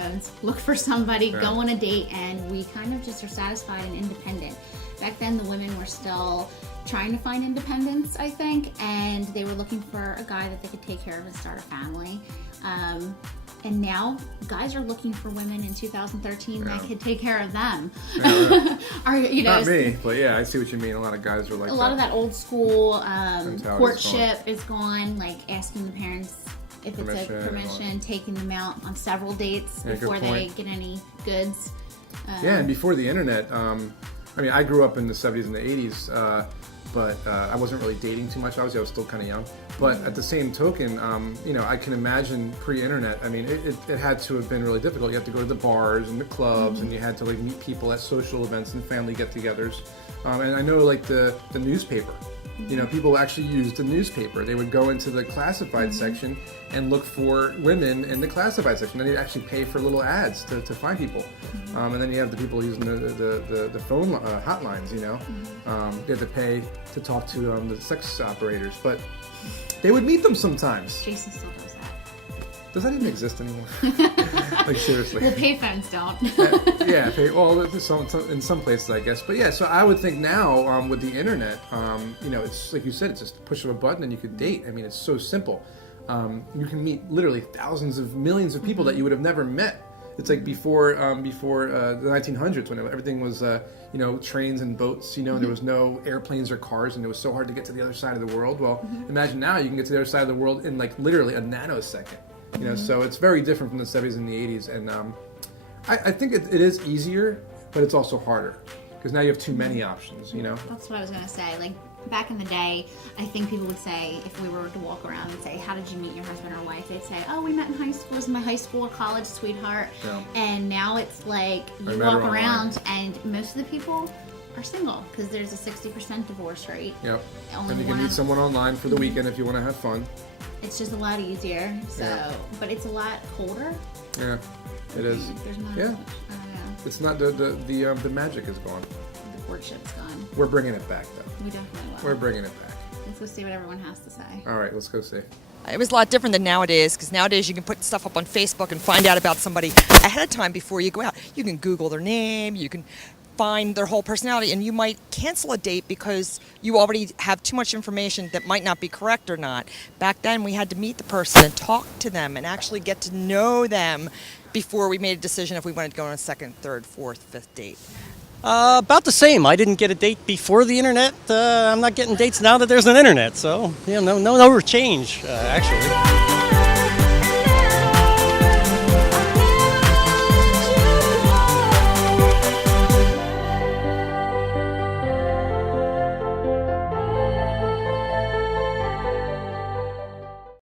phones, look for somebody, go on a date, and we kind of just are satisfied and independent. Back then, the women were still trying to find independence, I think, and they were looking for a guy that they could take care of and start a family. And now, guys are looking for women in 2013 that could take care of them. Yeah, right. Not me, but yeah, I see what you mean. A lot of guys are like a lot of that old school Mentality's courtship is gone, like asking the parents if it's a permission, taking them out on several dates before they get any goods. And before the internet, I mean, I grew up in the 70s and the 80s, but I wasn't really dating too much. Obviously, I was still kind of young. But at the same token, you know, I can imagine pre-internet. I mean, it had to have been really difficult. You had to go to the bars and the clubs, and you had to like meet people at social events and family get-togethers. And I know like the newspaper. You know, people actually used the newspaper. They would go into the classified section and look for women in the classified section. Then you'd actually pay for little ads to find people. And then you have the people using the phone hotlines, you know. You have to pay to talk to the sex operators. But they would meet them sometimes. Jason still does that. Does that even exist anymore? Like, seriously. Well, payphones don't. Well, in some places, I guess. But yeah, so I would think now with the internet, you know, it's like you said, it's just a push of a button and you could date. I mean, it's so simple. You can meet literally thousands of millions of people that you would have never met. It's like before the 1900s when everything was, you know, trains and boats, you know, and there was no airplanes or cars, and it was so hard to get to the other side of the world. Well, imagine now you can get to the other side of the world in like literally a nanosecond. You know, so it's very different from the 70s and the 80s, and I think it is easier, but it's also harder because now you have too many options. You know. That's what I was gonna say. Like back in the day, I think people would say, if we were to walk around and say, "How did you meet your husband or wife?" They'd say, "Oh, we met in high school. It was my high school or college sweetheart." Yeah. And now it's like you walk around, and most of the people are single because there's a 60% divorce rate. Yep. And you can meet someone online for the weekend if you want to have fun. It's just a lot easier. So, but it's a lot colder. Yeah, it is. There's not as much. I don't know. It's not the magic is gone. The courtship's gone. We're bringing it back though. We definitely will. We're bringing it back. Let's go see what everyone has to say. All right, let's go see. It was a lot different than nowadays, because nowadays you can put stuff up on Facebook and find out about somebody ahead of time before you go out. You can Google their name, you can find their whole personality, and you might cancel a date because you already have too much information that might not be correct or not. Back then we had to meet the person and talk to them and actually get to know them before we made a decision if we wanted to go on a second, third, fourth, fifth date. About the same. I didn't get a date before the internet. I'm not getting dates now that there's an internet, so no change actually.